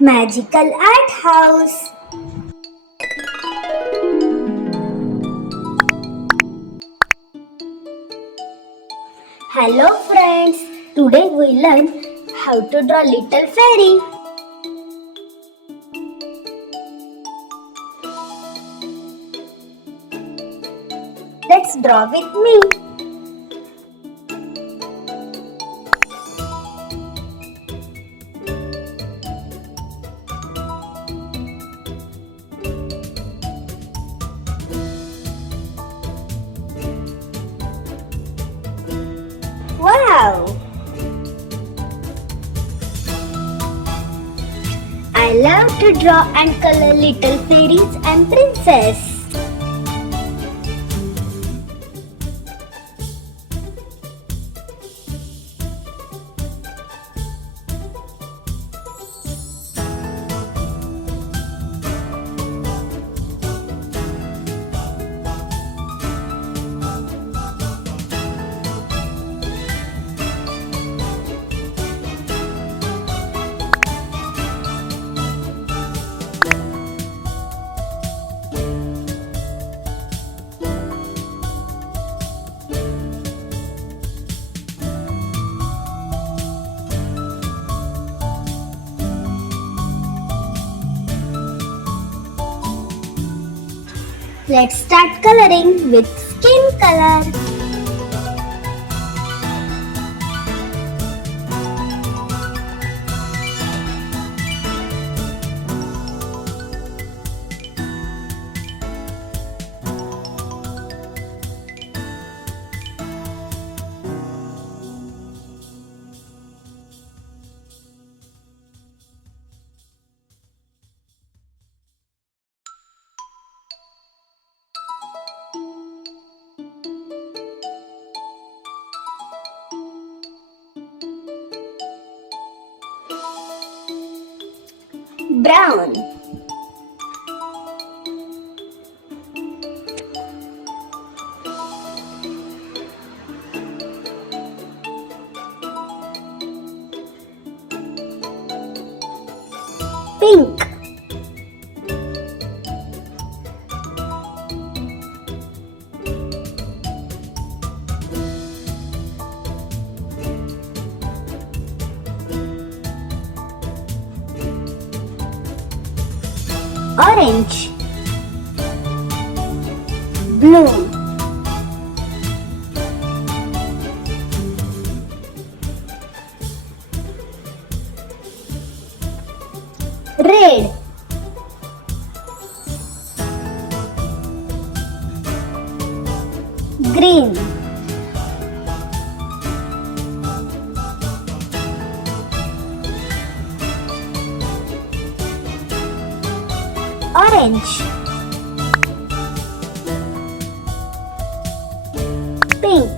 Magical Art House. Hello friends, today we learn how to draw little fairy. Let's draw with me. Wow! I love to draw and color little fairies and princess. Let's start coloring with skin color. Brown, pink, orange, blue, red, green, orange, pink,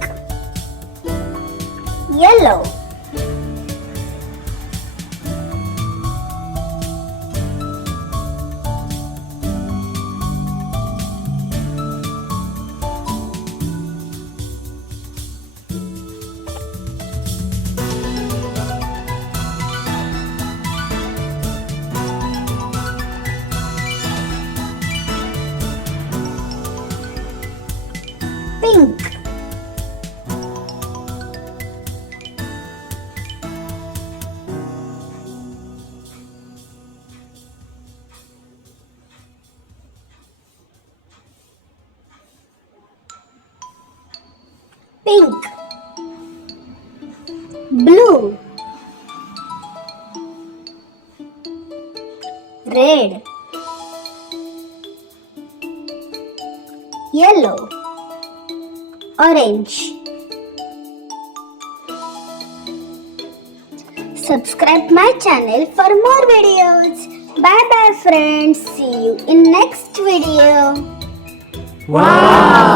yellow, pink, pink, blue, red, yellow, orange. Subscribe my channel for more videos. Bye bye friends. See you in next video. Wow!